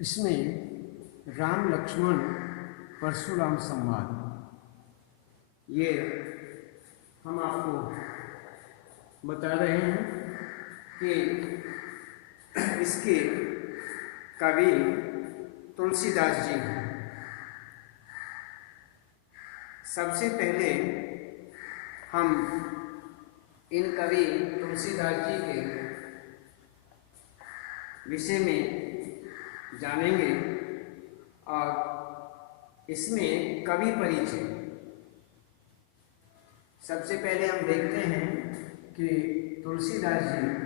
इसमें राम लक्ष्मण परशुराम संवाद, ये हम आपको बता रहे हैं कि इसके कवि तुलसीदास जी हैं। सबसे पहले हम इन कवि तुलसीदास जी के विषय में जानेंगे और इसमें कवि परिचय। सबसे पहले हम देखते हैं कि तुलसीदास जी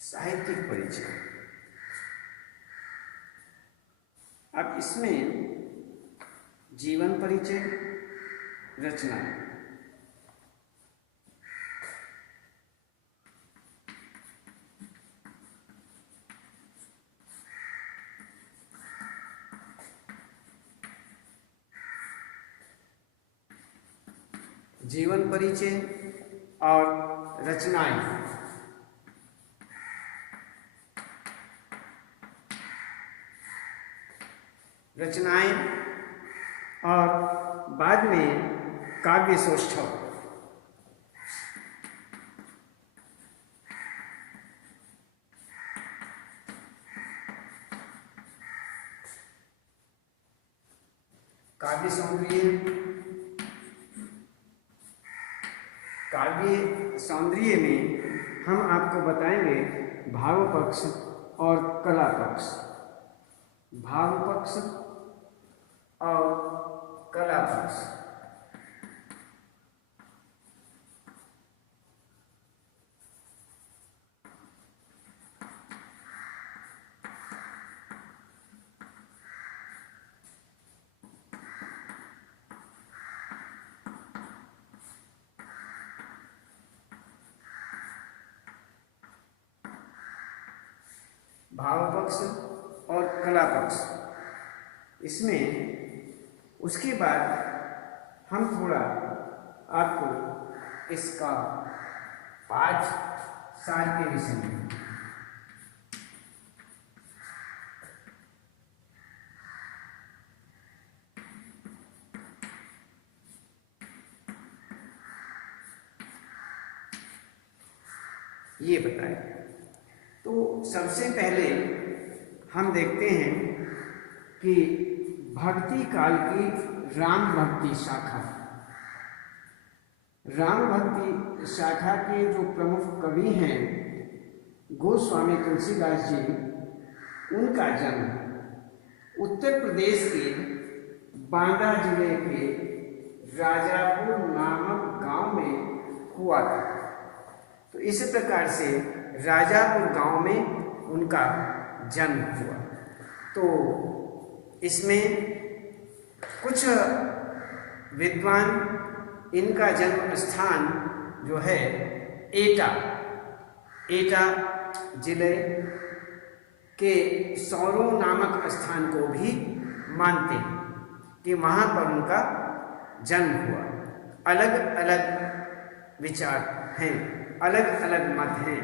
साहित्यिक परिचय। अब इसमें जीवन परिचय, रचना। जीवन परिचय और रचनाएं। रचनाएं और बाद में काव्य सौष्ठव। काव्य सौंदर्य। काव्य सौंदर्य में हम आपको बताएंगे भाव पक्ष और कला पक्ष। भाव पक्ष और कला पक्ष। भाव पक्ष और कला पक्ष। इसमें उसके बाद हम थोड़ा आपको इसका पाठ सार के विषय में ये बताएं। तो सबसे पहले हम देखते हैं कि भक्ति काल की राम भक्ति शाखा। राम भक्ति शाखा के जो प्रमुख कवि हैं गोस्वामी तुलसीदास जी, उनका जन्म उत्तर प्रदेश के बांदा जिले के राजापुर नामक गांव में हुआ था। तो इस प्रकार से राजापुर गांव में उनका जन्म हुआ। तो इसमें कुछ विद्वान इनका जन्म स्थान जो है एटा जिले के सौरों नामक स्थान को भी मानते हैं कि वहाँ पर उनका जन्म हुआ। अलग अलग विचार हैं, अलग अलग मत हैं।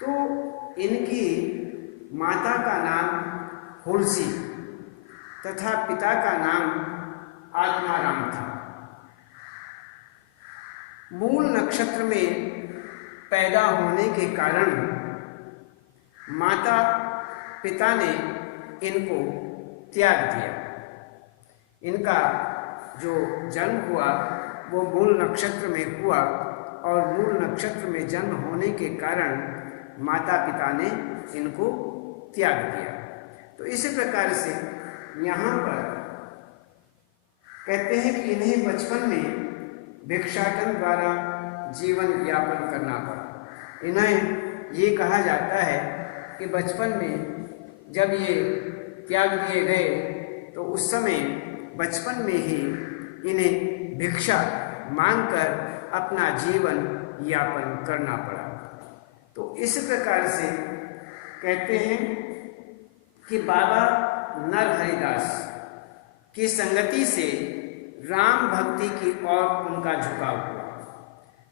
तो इनकी माता का नाम हुलसी तथा पिता का नाम आत्माराम था। मूल नक्षत्र में पैदा होने के कारण माता पिता ने इनको त्याग दिया। इनका जो जन्म हुआ वो मूल नक्षत्र में हुआ और मूल नक्षत्र में जन्म होने के कारण माता पिता ने इनको त्याग दिया। तो इस प्रकार से यहाँ पर कहते हैं कि इन्हें बचपन में भिक्षाटन द्वारा जीवन यापन करना पड़ा। इन्हें ये कहा जाता है कि बचपन में जब ये त्याग दिए गए तो उस समय बचपन में ही इन्हें भिक्षा मांगकर अपना जीवन यापन करना पड़ा। तो इस प्रकार से कहते हैं कि बाबा नरहरिदास की संगति से राम भक्ति की ओर उनका झुकाव हुआ।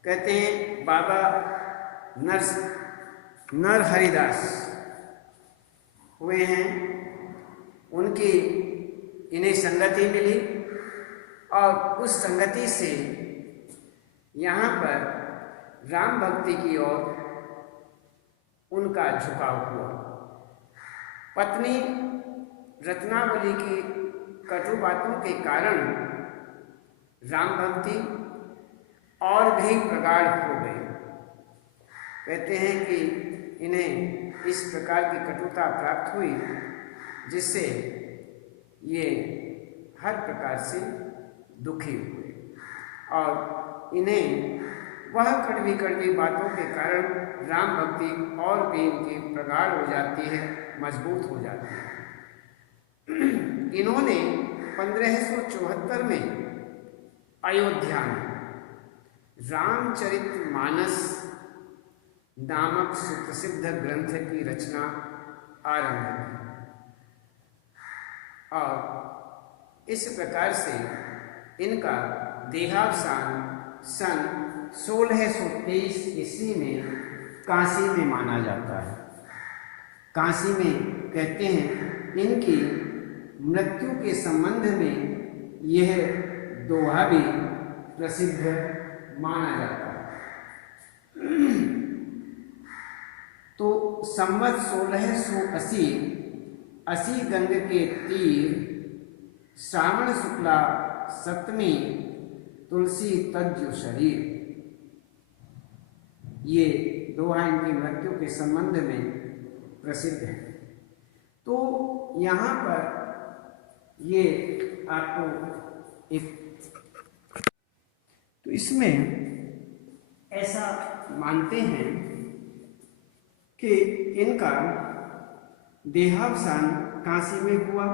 कहते हैं बाबा नरहरिदास हुए हैं, उनकी इन्हें संगति मिली और उस संगति से यहाँ पर राम भक्ति की ओर उनका झुकाव हुआ। पत्नी रत्नावली की कटु बातों के कारण राम भक्ति और भी प्रगाढ़ हो गई। कहते हैं कि इन्हें इस प्रकार की कटुता प्राप्त हुई जिससे ये हर प्रकार से दुखी हुए और इन्हें वह कड़वी कड़वी बातों के कारण राम भक्ति और भी इनकी प्रगाढ़ हो जाती है, मजबूत हो जाती है। इन्होंने 1574 में अयोध्या में रामचरितमानस नामक सुप्रसिद्ध ग्रंथ की रचना आरंभ की और इस प्रकार से इनका देहावसान सन 1623 ईस्वी में काशी में माना जाता है। काशी में कहते हैं इनकी मृत्यु के संबंध में यह दोहा भी प्रसिद्ध माना जाता है। तो संवत 1680 गंग के तीर श्रावण शुक्ला सप्तमी तुलसी तज्जु शरीर, ये दोहा इनकी मृत्यु के संबंध में प्रसिद्ध है। तो यहाँ पर ये आपको एक तो इसमें ऐसा मानते हैं कि इनका देहावसान काशी में हुआ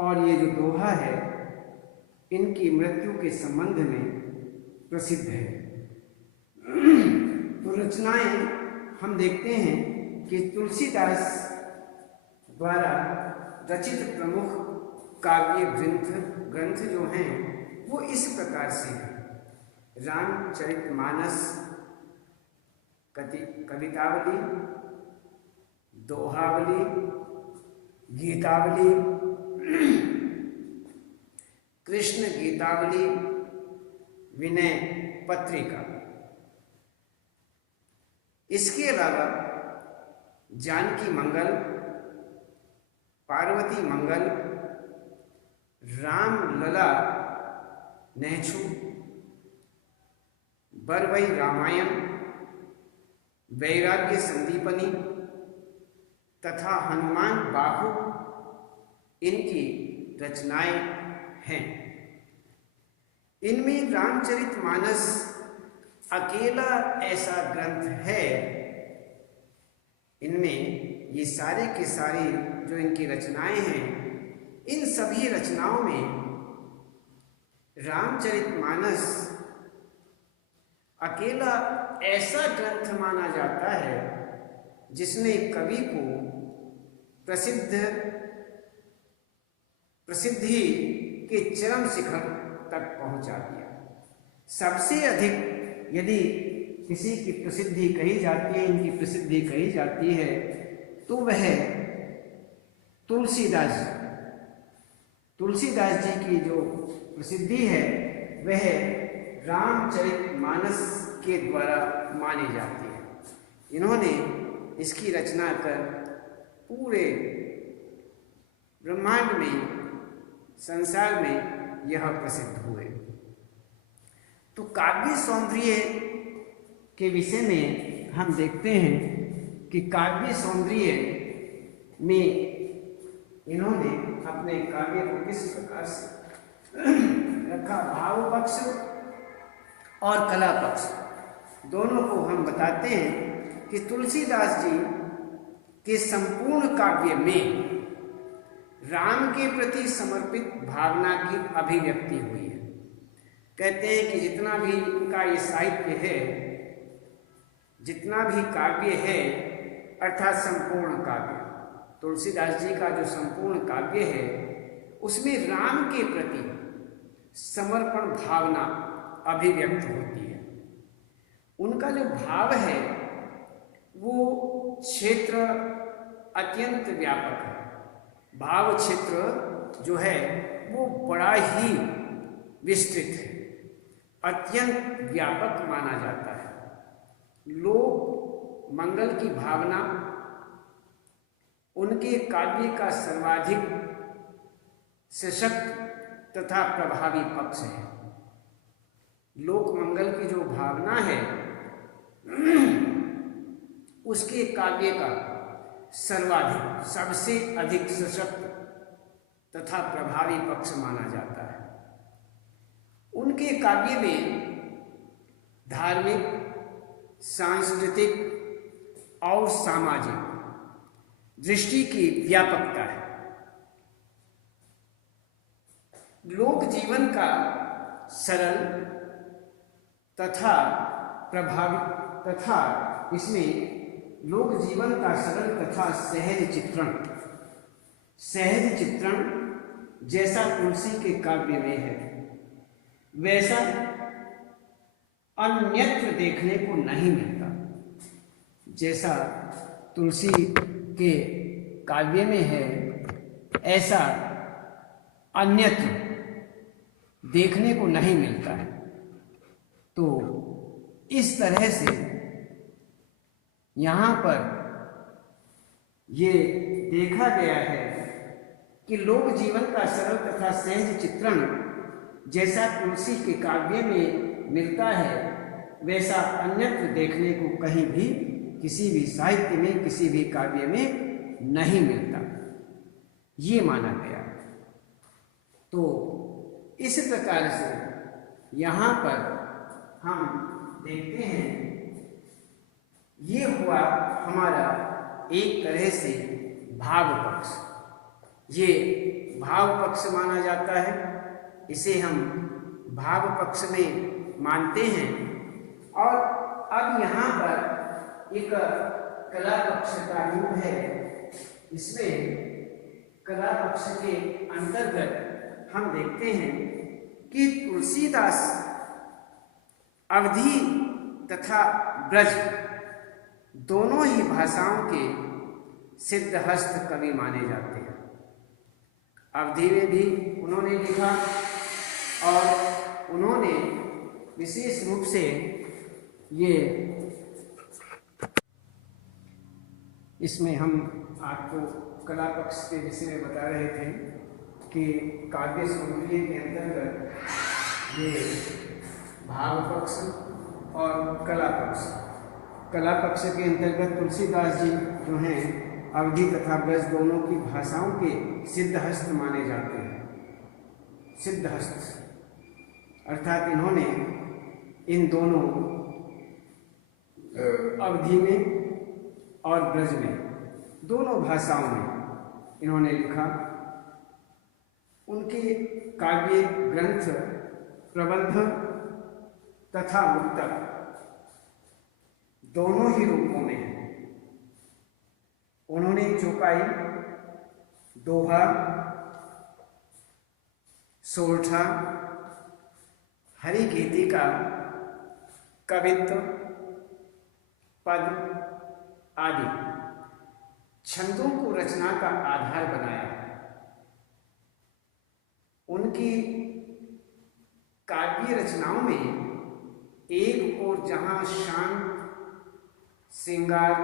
और ये जो दोहा है इनकी मृत्यु के संबंध में प्रसिद्ध है। तो रचनाएं हम देखते हैं कि तुलसीदास द्वारा रचित प्रमुख काव्य ग्रंथ जो हैं वो इस प्रकार से हैं। रामचरितमानस, कवितावली, दोहावली, गीतावली, कृष्ण गीतावली, विनय पत्रिका। इसके अलावा जानकी मंगल, पार्वती मंगल, रामलला नेछु, बरवई रामायण, वैराग्य संदीपनी तथा हनुमान बाहु इनकी रचनाएं हैं। इनमें रामचरितमानस अकेला ऐसा ग्रंथ है, इनमें ये सारे के सारे जो इनकी रचनाएं हैं, इन सभी रचनाओं में रामचरितमानस अकेला ऐसा ग्रंथ माना जाता है जिसने कवि को प्रसिद्धि के चरम शिखर तक पहुंचा दिया। सबसे अधिक यदि किसी की प्रसिद्धि कही जाती है, इनकी प्रसिद्धि कही जाती है, तो वह तुलसीदास जी की जो प्रसिद्धि है वह रामचरितमानस के द्वारा मानी जाती है। इन्होंने इसकी रचना कर पूरे ब्रह्मांड में, संसार में यह प्रसिद्ध हुए। तो काव्य सौंदर्य के विषय में हम देखते हैं कि काव्य सौंदर्य में इन्होंने अपने काव्य को किस प्रकार से रखा। भाव पक्ष और कला पक्ष दोनों को हम बताते हैं कि तुलसीदास जी के संपूर्ण काव्य में राम के प्रति समर्पित भावना की अभिव्यक्ति हुई है। कहते हैं कि जितना भी उनका ये साहित्य है, जितना भी काव्य है, अर्थात संपूर्ण काव्य, तुलसीदास जी का जो संपूर्ण काव्य है उसमें राम के प्रति समर्पण भावना अभिव्यक्त होती है। उनका जो भाव है वो क्षेत्र अत्यंत व्यापक है। भाव क्षेत्र जो है वो बड़ा ही विस्तृत है, अत्यंत व्यापक माना जाता है। लोक मंगल की भावना उनके काव्य का सर्वाधिक सशक्त तथा प्रभावी पक्ष है। लोक मंगल की जो भावना है उसके काव्य का सर्वाधिक, सबसे अधिक सशक्त तथा प्रभावी पक्ष माना जाता है। उनके काव्य में धार्मिक, सांस्कृतिक और सामाजिक दृष्टि की व्यापकता है। लोक जीवन का सरल तथा प्रभावी तथा इसमें लोक जीवन का सरल तथा सहज चित्रण जैसा तुलसी के काव्य में है वैसा अन्यत्र देखने को नहीं मिलता। जैसा तुलसी के काव्य में है ऐसा अन्यत्र देखने को नहीं मिलता है। तो इस तरह से यहाँ पर ये देखा गया है कि लोक जीवन का सरल तथा सहज चित्रण जैसा तुलसी के काव्य में मिलता है वैसा अन्यत्र देखने को कहीं भी, किसी भी साहित्य में, किसी भी काव्य में नहीं मिलता, ये माना गया। तो इस प्रकार से यहाँ पर हम देखते हैं ये हुआ हमारा एक तरह से भाव पक्ष। ये भाव पक्ष माना जाता है, इसे हम भाव पक्ष में मानते हैं। और अब यहाँ पर एक कला पक्ष का रूप है। इसमें कला पक्ष के अंतर्गत हम देखते हैं कि तुलसीदास अवधी तथा ब्रज दोनों ही भाषाओं के सिद्धहस्त कवि माने जाते हैं। अवधी में भी उन्होंने लिखा और उन्होंने विशेष रूप से ये, इसमें हम आपको कला पक्ष के विषय में बता रहे थे कि काव्य सौंदर्य के अंतर्गत ये भाव पक्ष और कला पक्ष, कला पक्ष के अंतर्गत तुलसीदास जी जो हैं अवधी तथा ब्रज दोनों की भाषाओं के सिद्धहस्त माने जाते हैं। सिद्धहस्त अर्थात इन्होंने इन दोनों अवधी में और ब्रज में दोनों भाषाओं में इन्होंने लिखा। उनके काव्य ग्रंथ, प्रबंध तथा मुक्तक दोनों ही रूपों में है। उन्होंने चौपाई, दोहा, सोरठा, हरिगीतिका, कवित्व, पद आदि छंदों को रचना का आधार बनाया। उनकी काव्य रचनाओं में एक और जहां शांत श्रृंगार,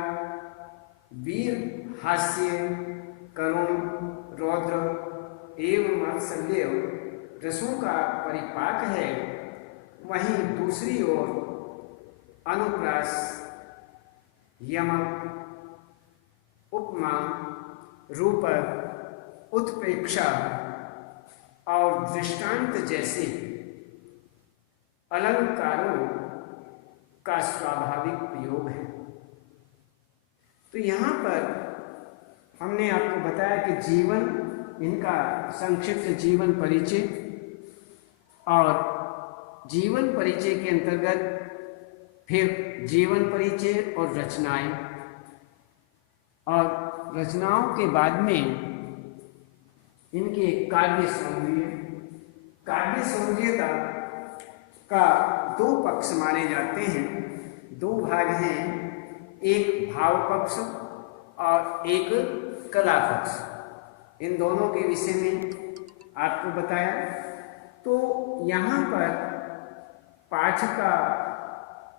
वीर हास्य, करुण, रौद्र एवं वात्सल्य रसों का परिपाक है, वहीं दूसरी ओर अनुप्रास, यमक, उपमा, रूपक, उत्प्रेक्षा और दृष्टांत जैसे अलंकारों का स्वाभाविक प्रयोग है। तो यहाँ पर हमने आपको बताया कि जीवन, इनका संक्षिप्त जीवन परिचय, और जीवन परिचय के अंतर्गत फिर जीवन परिचय और रचनाएं, और रचनाओं के बाद में इनके काव्य सौंदर्य। काव्य सौंदर्यता का दो पक्ष माने जाते हैं, दो भाग हैं, एक भाव पक्ष और एक कला पक्ष। इन दोनों के विषय में आपको बताया। तो यहाँ पर पाठ का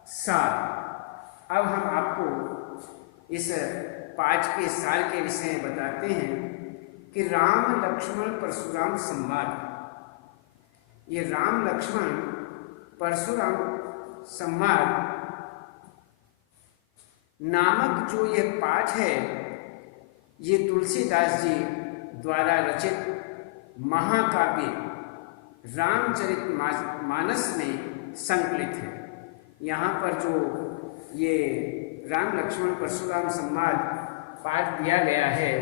सार, अब हम आपको इस पाठ के सार के विषय में बताते हैं कि राम लक्ष्मण परशुराम संवाद। ये राम लक्ष्मण परशुराम संवाद नामक जो ये पाठ है, ये तुलसीदास जी द्वारा रचित महाकाव्य रामचरितमानस में संकलित है। यहाँ पर जो ये राम लक्ष्मण परशुराम संवाद पाठ दिया गया है,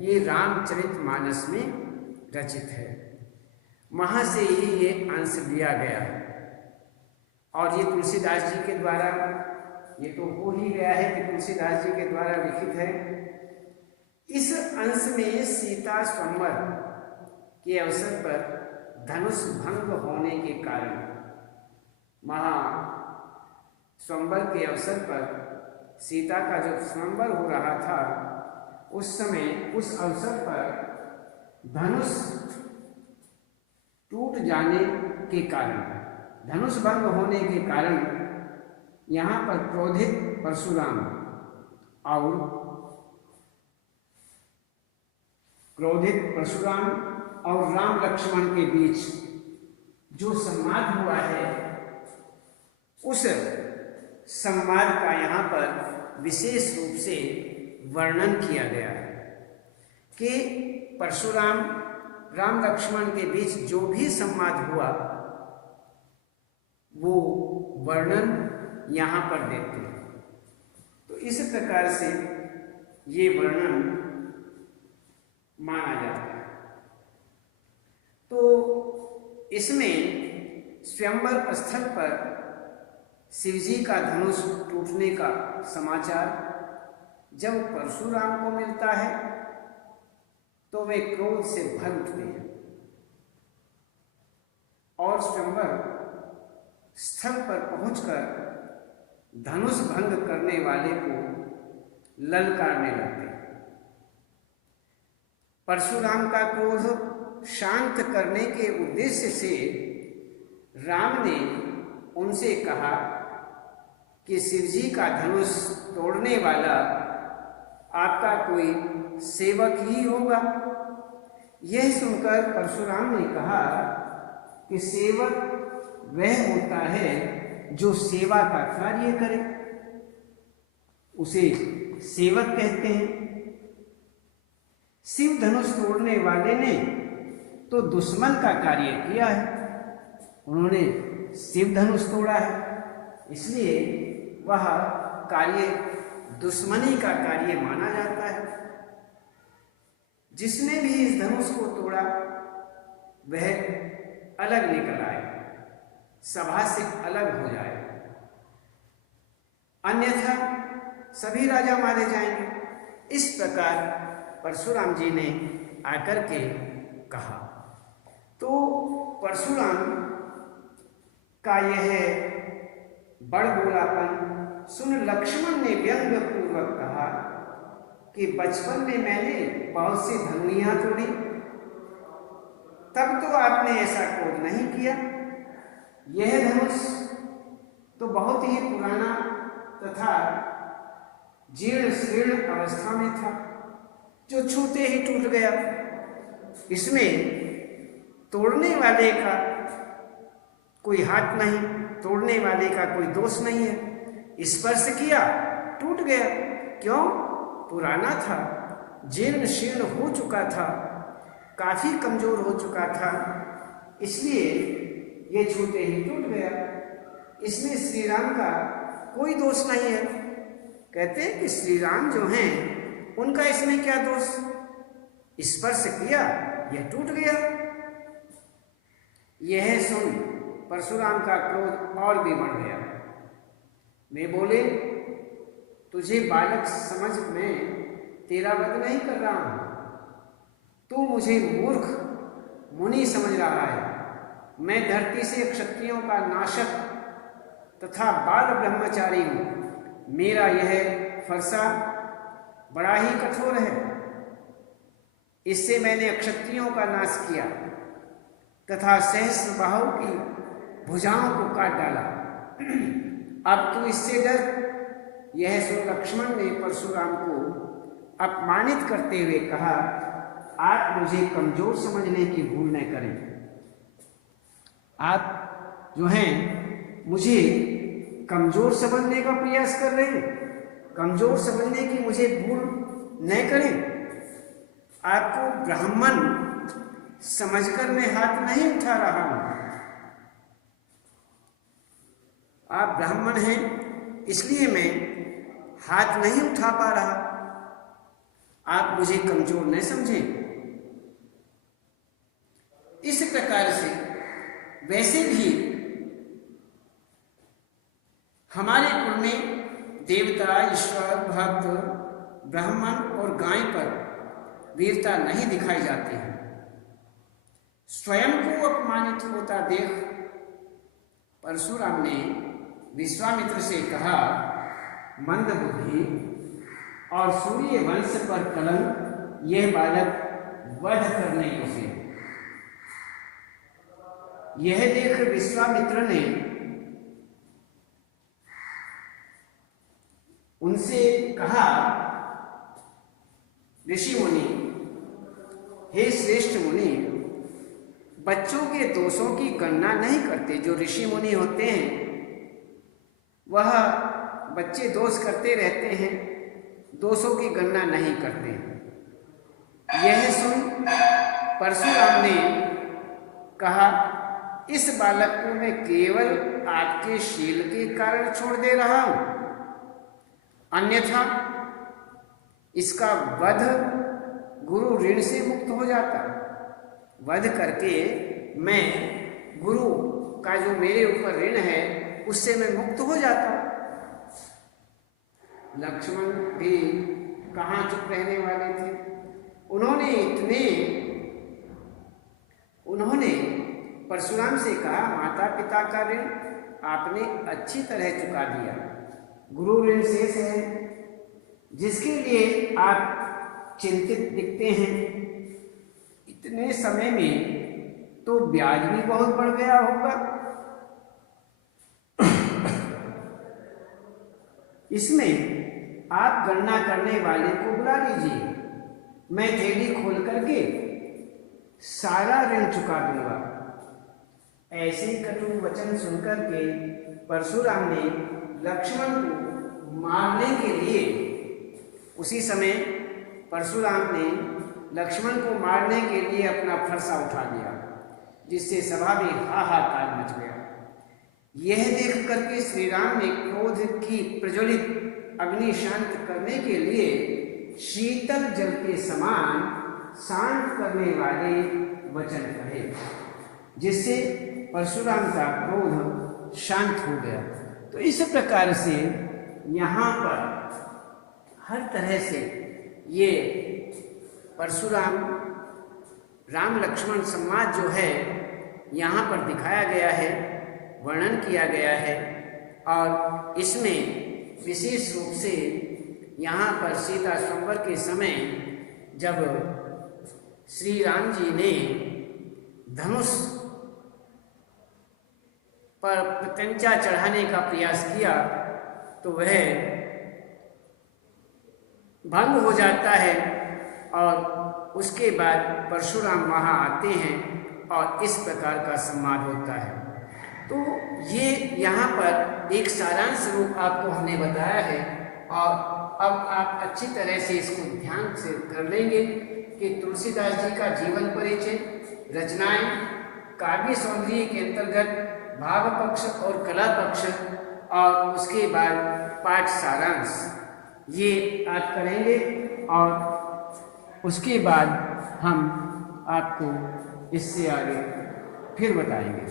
ये रामचरितमानस में रचित है। वहाँ से ही ये अंश लिया गया है, और ये तुलसीदास जी के द्वारा, ये तो हो ही गया है कि तुलसीदास जी के द्वारा लिखित है। इस अंश में सीता स्वयंवर के अवसर पर धनुष भंग होने के कारण, स्वयंवर के अवसर पर सीता का जब स्वयंवर हो रहा था, उस समय, उस अवसर पर धनुष टूट जाने के कारण, धनुष भंग होने के कारण यहाँ पर क्रोधित परशुराम और राम लक्ष्मण के बीच जो संवाद हुआ है, उस संवाद का यहाँ पर विशेष रूप से वर्णन किया गया है कि परशुराम राम लक्ष्मण के बीच जो भी संवाद हुआ, वो वर्णन यहाँ पर देते हैं। तो इस प्रकार से ये वर्णन माना जाता है। तो इसमें स्वयंवर स्थल पर शिवजी का धनुष टूटने का समाचार जब परशुराम को मिलता है, तो वे क्रोध से भर उठते हैं और स्वयंवर स्थल पर पहुंचकर धनुष भंग करने वाले को ललकारने लगते हैं। परशुराम का क्रोध शांत करने के उद्देश्य से राम ने उनसे कहा कि शिवजी का धनुष तोड़ने वाला आपका कोई सेवक ही होगा। यह सुनकर परशुराम ने कहा कि सेवक वह होता है जो सेवा का कार्य करे, उसे सेवक कहते हैं। शिव धनुष तोड़ने वाले ने तो दुश्मन का कार्य किया है, उन्होंने शिव धनुष तोड़ा है, इसलिए वह कार्य दुश्मनी का कार्य माना जाता है। जिसने भी इस धनुष को तोड़ा वह अलग निकल आए, सभा से अलग हो जाए, अन्यथा सभी राजा मारे जाएंगे। इस प्रकार परशुराम जी ने आकर के कहा। तो परशुराम का यह बड़बोलापन सुन लक्ष्मण ने व्यंग पूर्वक कहा कि बचपन में मैंने बहुत सी धनुइयां तोड़ी, तब तो आपने ऐसा क्रोध नहीं किया। यह धनुष तो बहुत ही पुराना तथा जीर्ण शीर्ण अवस्था में था, जो छूते ही टूट गया। इसमें तोड़ने वाले का कोई हाथ नहीं, तोड़ने वाले का कोई दोष नहीं है। स्पर्श किया, टूट गया। क्यों? पुराना था, जीर्ण शीर्ण हो चुका था, काफी कमजोर हो चुका था, इसलिए ये छूते ही टूट गया। इसमें श्री राम का कोई दोष नहीं है। कहते हैं कि श्री राम जो हैं उनका इसमें क्या दोष? स्पर्श किया, यह टूट गया। यह सुन परशुराम का क्रोध और भी बढ़ गया। वे बोले, तुझे बालक समझ में तेरा वध नहीं कर रहा हूं, तू मुझे मूर्ख मुनि समझ रहा है। मैं धरती से क्षत्रियों का नाशक तथा बाल ब्रह्मचारी हूं। मेरा यह फरसा बड़ा ही कठोर है। इससे मैंने क्षत्रियों का नाश किया तथा सहस्र बाहु की भुजाओं को काट डाला। अब तू इससे डर। यह सुन लक्ष्मण ने परशुराम को अपमानित करते हुए कहा, आप मुझे कमजोर समझने की भूल न करें। आप जो हैं मुझे कमजोर समझने का प्रयास कर रहे हैं। कमजोर समझने की मुझे भूल न करें। आपको ब्राह्मण समझकर मैं हाथ नहीं उठा रहा हूं। आप ब्राह्मण हैं इसलिए मैं हाथ नहीं उठा पा रहा। आप मुझे कमजोर न समझें। इस प्रकार से वैसे भी हमारे कुल में देवता, ईश्वर, भक्त, ब्राह्मण और गाय पर वीरता नहीं दिखाई जाती है। स्वयं को अपमानित होता देख परशुराम ने विश्वामित्र से कहा, मंदबुद्धि और सूर्य वंश पर कलंक यह बालक वध करने को से। यह देख विश्वामित्र ने उनसे कहा, ऋषि मुनि, हे श्रेष्ठ मुनि, बच्चों के दोषों की गणना नहीं करते। जो ऋषि मुनि होते हैं वह बच्चे दोष करते रहते हैं, दोषों की गणना नहीं करते। यह सुन परशुराम ने कहा, इस बालक को मैं केवल आपके शील के कारण छोड़ दे रहा हूं, अन्यथा इसका वध गुरु ऋण से मुक्त हो जाता। वध करके मैं गुरु का जो मेरे ऊपर ऋण है उससे मैं मुक्त हो जाता। लक्ष्मण भी कहाँ चुप रहने वाले थे। उन्होंने परशुराम से कहा, माता पिता का ऋण आपने अच्छी तरह चुका दिया, गुरु ऋण शेष है जिसके लिए आप चिंतित दिखते हैं। इतने समय में तो ब्याज भी बहुत बढ़ गया होगा। इसमें आप गणना करने वाले को बुला लीजिए, मैं थैली खोल करके सारा ऋण चुका दूंगा। ऐसे कटु वचन सुनकर के परशुराम ने लक्ष्मण को मारने के लिए, उसी समय परशुराम ने लक्ष्मण को मारने के लिए अपना फरसा उठा लिया, जिससे सभा में हाहाकार मच गया। यह देख करके श्री राम ने क्रोध की प्रज्वलित अग्नि शांत करने के लिए शीतल जल के समान शांत करने वाले वचन कहे, जिससे परशुराम का क्रोध शांत हो गया। तो इस प्रकार से यहाँ पर हर तरह से ये परशुराम राम लक्ष्मण संवाद जो है यहाँ पर दिखाया गया है, वर्णन किया गया है। और इसमें विशेष रूप से यहाँ पर सीता स्वयंवर के समय जब श्री राम जी ने धनुष पर प्रत्यंचा चढ़ाने का प्रयास किया तो वह भंग हो जाता है और उसके बाद परशुराम वहाँ आते हैं और इस प्रकार का संवाद होता है। तो ये यहाँ पर एक सारांश रूप आपको हमने बताया है, और अब आप अच्छी तरह से इसको ध्यान से कर लेंगे कि तुलसीदास जी का जीवन परिचय, रचनाएं, काव्य सौंदर्य के अंतर्गत भाव पक्ष और कला पक्ष, और उसके बाद पाठ सारांश, ये आप करेंगे। और उसके बाद हम आपको इससे आगे फिर बताएंगे।